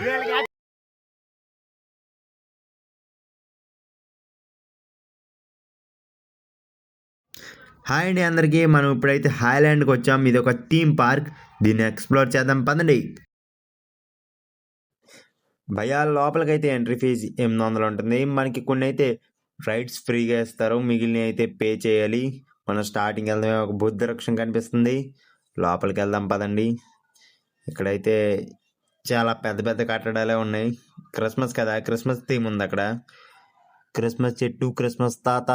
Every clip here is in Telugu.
హాయ్ అండి అందరికీ. మనం ఇప్పుడైతే హాయ్లాండ్కి వచ్చాం. ఇది ఒక థీమ్ పార్క్. దీన్ని ఎక్స్ప్లోర్ చేద్దాం పదండి. భయ్యా లోపలికైతే ఎంట్రీ ఫీజు 800 ఉంటుంది. మనకి కొన్ని అయితే రైడ్స్ ఫ్రీగా ఇస్తారు, మిగిలినవి అయితే పే చేయాలి. మనం స్టార్టింగ్ వెళ్దాం. ఒక బుద్ధ వృక్షం కనిపిస్తుంది, లోపలికి వెళ్దాం పదండి. ఇక్కడైతే చాలా పెద్ద పెద్ద కట్టడాలే ఉన్నాయి. క్రిస్మస్ కదా, క్రిస్మస్ థీమ్ ఉంది అక్కడ. క్రిస్మస్ చెట్టు, క్రిస్మస్ తాత.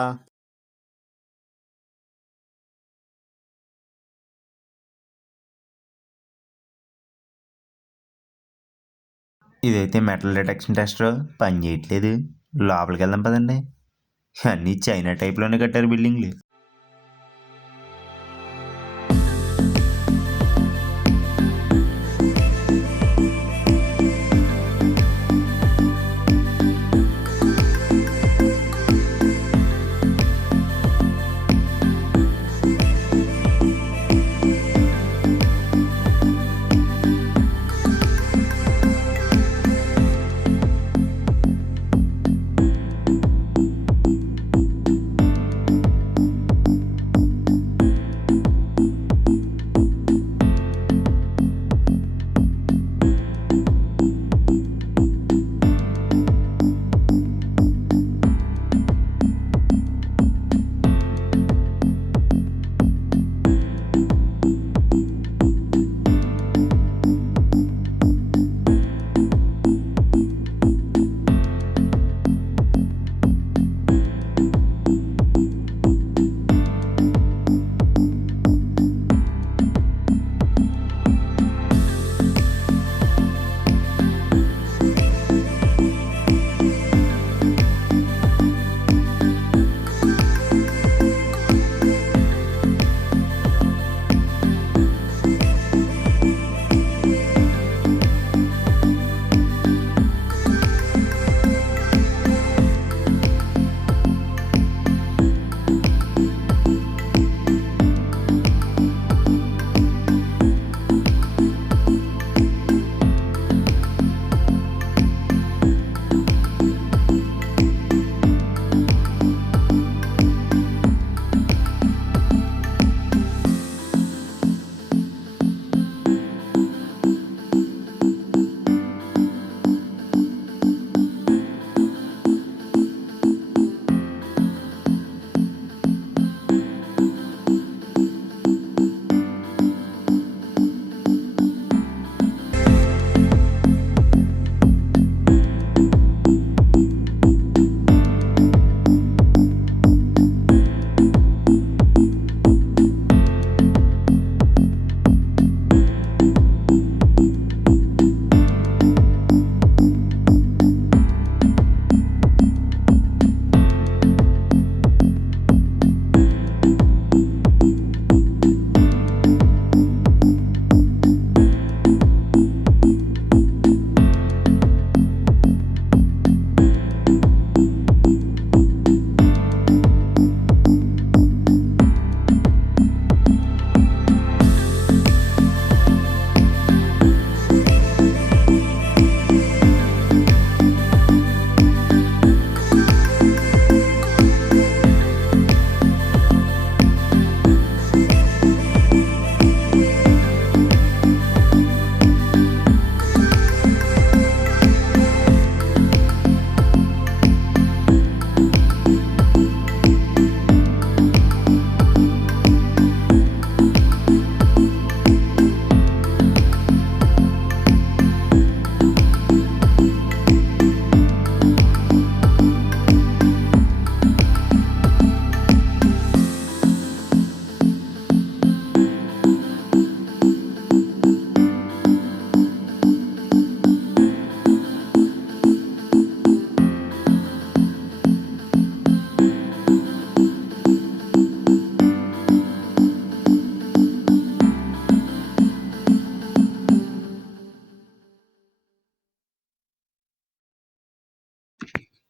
ఇదైతే మెటల్ డిటెక్షన్ టెస్టర్ పని చేయట్లేదు. లోపలికి వెళ్దాం పదండి. అన్నీ చైనా టైప్లోనే కట్టారు బిల్డింగ్లు.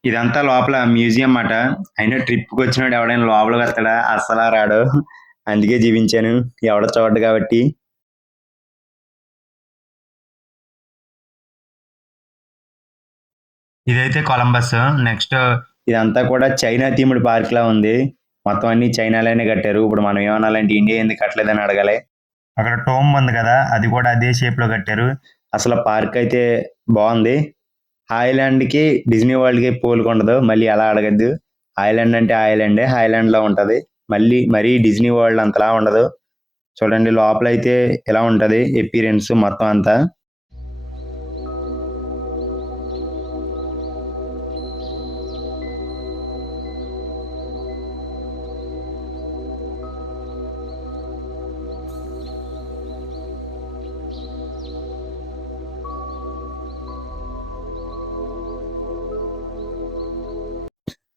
ఇదంతా లోపల మ్యూజియం మాట. అయినా ట్రిప్కి వచ్చినాడు ఎవడైనా లోపలికి వస్తాడా? అస్సలా రాడు. అందుకే జీవించాను, ఎవడ చూడడు కాబట్టి. ఇదైతే కొలంబస్. నెక్స్ట్ ఇదంతా కూడా చైనా థీమ్డ్ పార్క్ లా ఉంది. మొత్తం అన్ని చైనాలోనే కట్టారు. ఇప్పుడు మనం ఏమనాలంటే ఇండియా ఎందుకు కట్టలేదని అడగాలి. అక్కడ టోమ్ ఉంది కదా, అది కూడా అదే షేప్ లో కట్టారు. అసలు పార్క్ అయితే బాగుంది. హాయ్లాండ్ కి డిజ్నీ వరల్డ్ కి పోలుకుండదు. మళ్ళీ అలా అడగద్దు. హాయ్లాండ్ అంటే హాయ్లాండ్ లో ఉంటది. మరీ డిజ్నీ వరల్డ్ అంతలా ఉండదు. చూడండి లోపల అయితే ఎలా ఉంటది ఎపీరియన్స్ మొత్తం అంతా.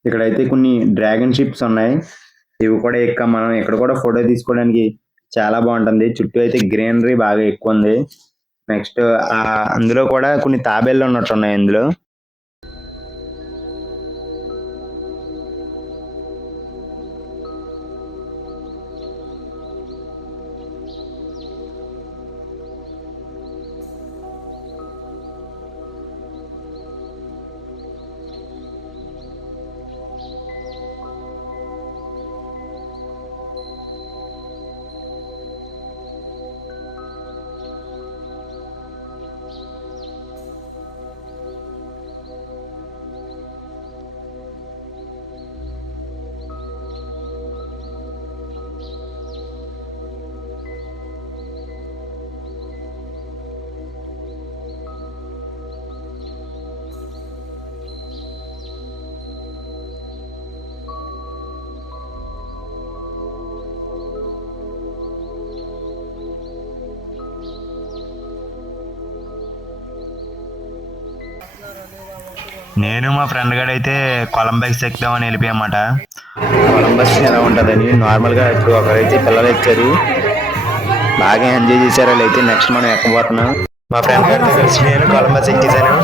ఇక్కడైతే కొన్ని డ్రాగన్ షిప్స్ ఉన్నాయి. ఇవి కూడా మనం ఇక్కడ కూడా ఫోటో తీసుకోవడానికి చాలా బాగుంటుంది. చుట్టూ అయితే గ్రీనరీ బాగా ఎక్కువ ఉంది. నెక్స్ట్ అందులో కూడా కొన్ని తాబేళ్ళు ఉన్నట్టు ఉన్నాయి ఇందులో. నేను మా ఫ్రెండ్ గడ అయితే కొలంబస్ ఎక్కుదామని వెళ్ళిపోయామాట. కొలంబస్ ఎలా ఉంటుందని నార్మల్గా ఇప్పుడు ఒకరైతే పిల్లలు ఎక్కారు, బాగా ఎంజాయ్ చేశారు. వాళ్ళు అయితే నెక్స్ట్ మనం ఎక్కబోతున్నాం. మా ఫ్రెండ్ గారితో కలిసి నేను కొలంబస్ ఎక్కేసాను.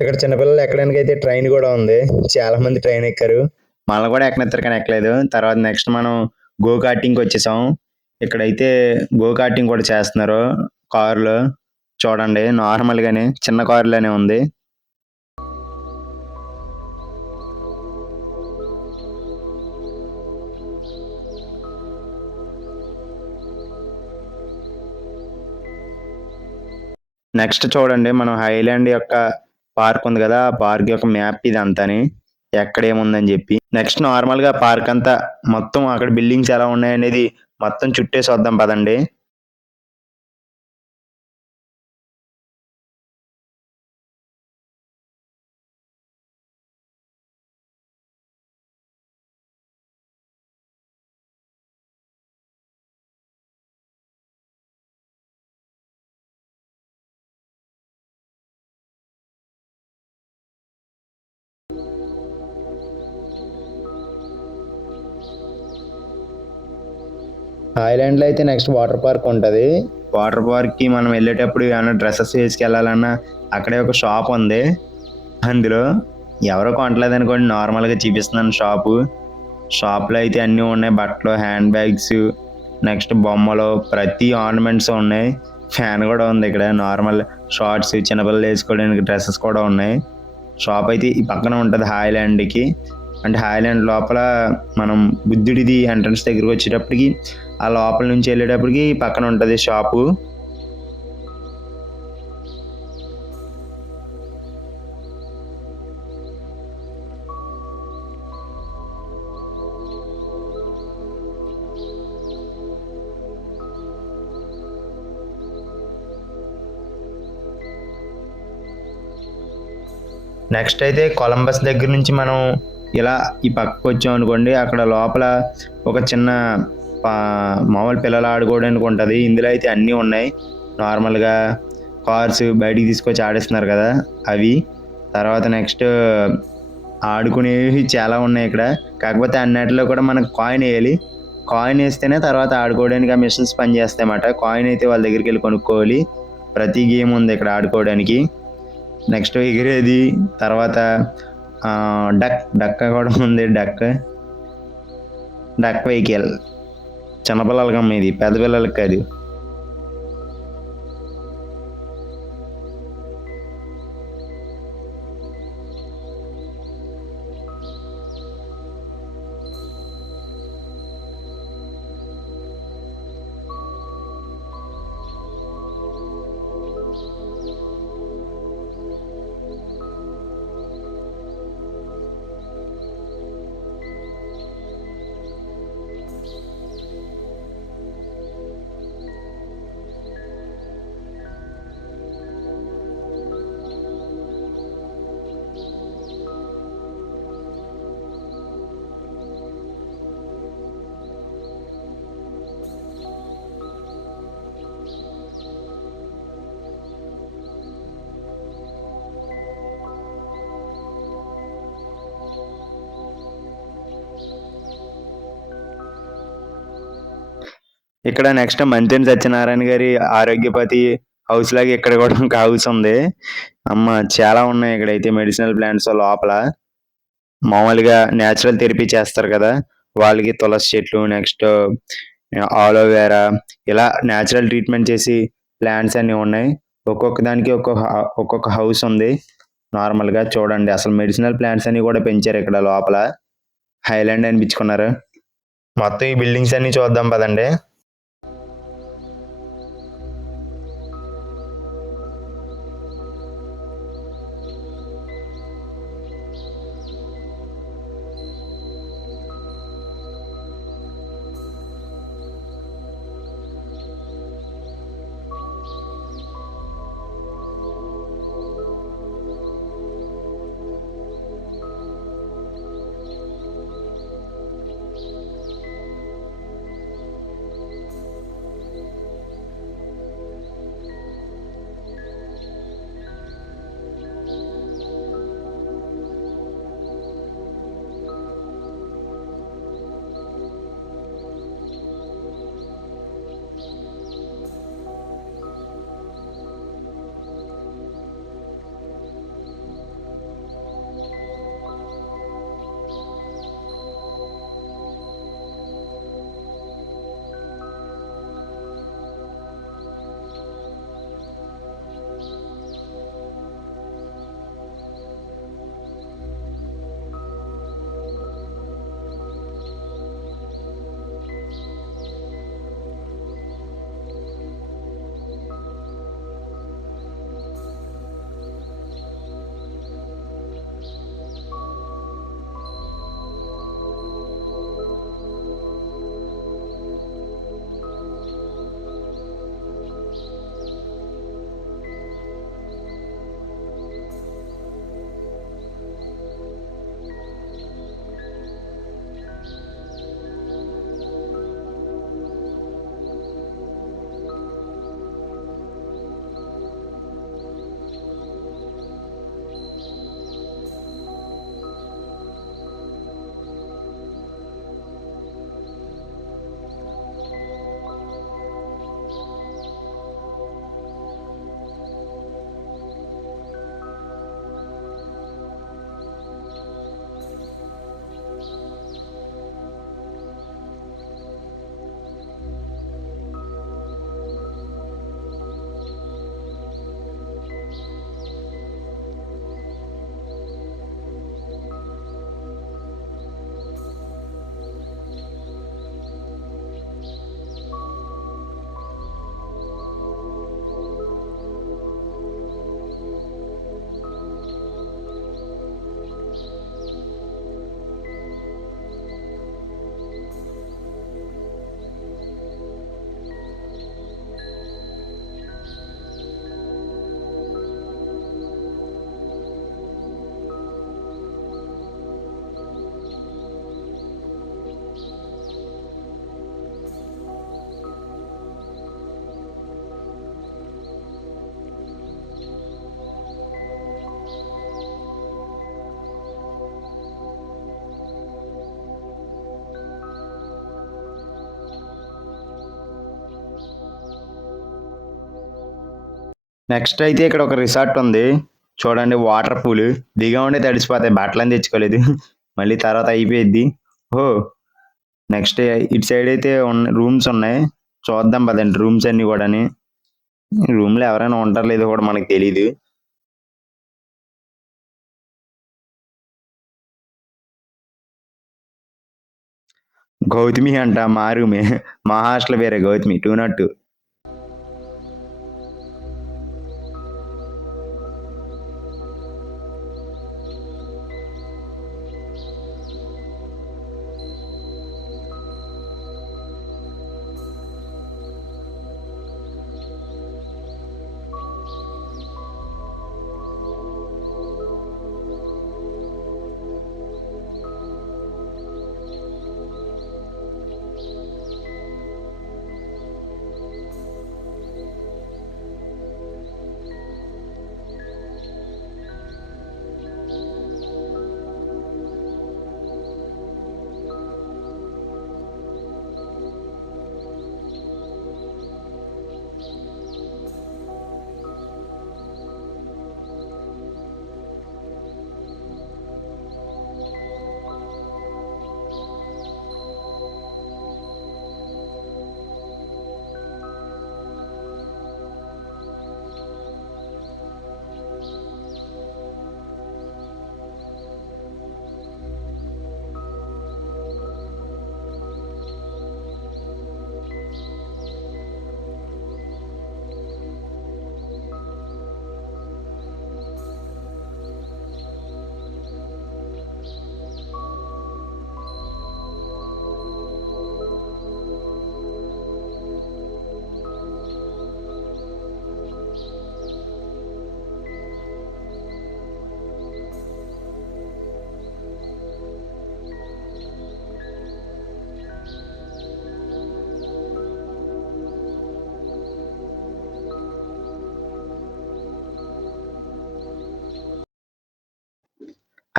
ఇక్కడ చిన్నపిల్లలు ఎక్కడానికి అయితే ట్రైన్ కూడా ఉంది. చాలా మంది ట్రైన్ ఎక్కారు. మళ్ళీ కూడా ఎక్కనెత్తారు కానీ ఎక్కలేదు. తర్వాత నెక్స్ట్ మనం గో కార్టింగ్ వచ్చేసాం. ఇక్కడైతే గో కార్టింగ్ కూడా చేస్తున్నారు కారులో. చూడండి నార్మల్ గానే చిన్న కారులోనే ఉంది. నెక్స్ట్ చూడండి మనం హైలాండ్ యొక్క పార్క్ ఉంది కదా, ఆ పార్క్ యొక్క మ్యాప్ ఇది అంతాని ఎక్కడ ఏముందని చెప్పి. నెక్స్ట్ నార్మల్ గా పార్క్ అంతా మొత్తం అక్కడ బిల్డింగ్స్ ఎలా ఉన్నాయి అనేది మొత్తం చుట్టేసి వద్దాం పదండి. ఐలాండ్ లో అయితే నెక్స్ట్ వాటర్ పార్క్ ఉంటది. వాటర్ పార్క్ కి మనం వెళ్ళేటప్పుడు ఏమైనా డ్రెస్సెస్ వేసుకెళ్ళాలన్నా అక్కడే ఒక షాప్ ఉంది. అందులో ఎవరో కొనట్లేదు అనుకోండి, నార్మల్ గా చూపిస్తున్నాను షాప్ లో అయితే అన్ని ఉన్నాయి. బట్టలు, హ్యాండ్ బ్యాగ్స్, నెక్స్ట్ బొమ్మలు, ప్రతి ఆర్నమెంట్స్ ఉన్నాయి. ఫ్యాన్ కూడా ఉంది ఇక్కడ. నార్మల్ షార్ట్స్, చిన్నపిల్లలు వేసుకోవడానికి డ్రెస్సెస్ కూడా ఉన్నాయి. షాప్ అయితే ఈ పక్కన ఉంటది హాయ్లాండ్ కి. అంటే హాయ్లాండ్ లోపల మనం బుద్ధుడిది ఎంట్రన్స్ దగ్గరకు వచ్చేటప్పటికి, ఆ లోపల నుంచి వెళ్ళేటప్పటికి పక్కన ఉంటది షాపు. నెక్స్ట్ అయితే కొలంబస్ దగ్గర నుంచి మనం ఇలా ఈ పక్కకు వచ్చాం అనుకోండి, అక్కడ లోపల ఒక చిన్న మామూలు పిల్లలు ఆడుకోవడానికి ఉంటుంది. ఇందులో అయితే అన్నీ ఉన్నాయి. నార్మల్గా కార్స్ బయటికి తీసుకొచ్చి ఆడిస్తున్నారు కదా అవి. తర్వాత నెక్స్ట్ ఆడుకునేవి చాలా ఉన్నాయి ఇక్కడ. కాకపోతే అన్నిటిలో కూడా మనకు కాయిన్ వేయాలి. కాయిన్ వేస్తేనే తర్వాత ఆడుకోవడానికి ఆ మిషన్స్ పనిచేస్తాయి అన్నమాట. కాయిన్ అయితే వాళ్ళ దగ్గరికి వెళ్ళి కొనుక్కోవాలి. ప్రతి గేమ్ ఉంది ఇక్కడ ఆడుకోవడానికి. నెక్స్ట్ ఎగిరేది, తర్వాత డక్ కూడా ఉంది. డక్ వెహికల్ చిన్నపిల్లలకి అమ్మేది, పెద్ద పిల్లలకి కాదు. ఇక్కడ నెక్స్ట్ మంతెన సత్యనారాయణ గారి ఆరోగ్యపతి హౌస్ లాగా ఇక్కడ కూడా ఒక హౌస్ ఉంది. అమ్మ చాలా ఉన్నాయి ఇక్కడైతే మెడిసినల్ ప్లాంట్స్ లోపల. మామూలుగా న్యాచురల్ థెరపీ చేస్తారు కదా, వాళ్ళకి తులసి చెట్లు, నెక్స్ట్ ఆలోవేరా, ఇలా న్యాచురల్ ట్రీట్మెంట్ చేసి ప్లాంట్స్ అన్ని ఉన్నాయి. ఒక్కొక్క దానికి ఒక్కొక్క హౌస్ ఉంది. నార్మల్గా చూడండి, అసలు మెడిసినల్ ప్లాంట్స్ అన్ని కూడా పెంచారు ఇక్కడ లోపల. హైలాండ్ అనిపించుకున్నారు. మొత్తం ఈ బిల్డింగ్స్ అన్ని చూద్దాం పదండి. నెక్స్ట్ అయితే ఇక్కడ ఒక రిసార్ట్ ఉంది. చూడండి వాటర్ పూల్ దిగా ఉండే తడిసిపోతాయి, బట్టలని తెచ్చుకోలేదు. మళ్ళీ తర్వాత అయిపోయిద్ది. ఓ నెక్స్ట్ ఇటు సైడ్ అయితే రూమ్స్ ఉన్నాయి, చూద్దాం పదండి రూమ్స్ అన్ని కూడాని. రూమ్ లో ఎవరైనా ఉంటారు లేదో కూడా మనకు తెలీదు. గౌతమి అంట మా రూమే, మా హాస్టల్ వేరే గౌతమి 202.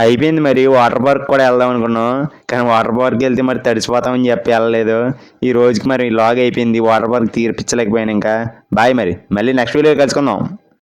అయిపోయింది మరి, వాటర్ పార్క్ కూడా వెళ్దాం అనుకున్నాం, కానీ వాటర్ పార్క్ వెళ్తే మరి తడిసిపోతామని చెప్పి వెళ్ళలేదు. ఈ రోజుకి మరి లాగ్ అయిపోయింది, వాటర్ పార్క్ తీర్పించలేకపోయాను. ఇంకా బాయ్, మరి మళ్ళీ నెక్స్ట్ వీడియో కలుసుకుందాం.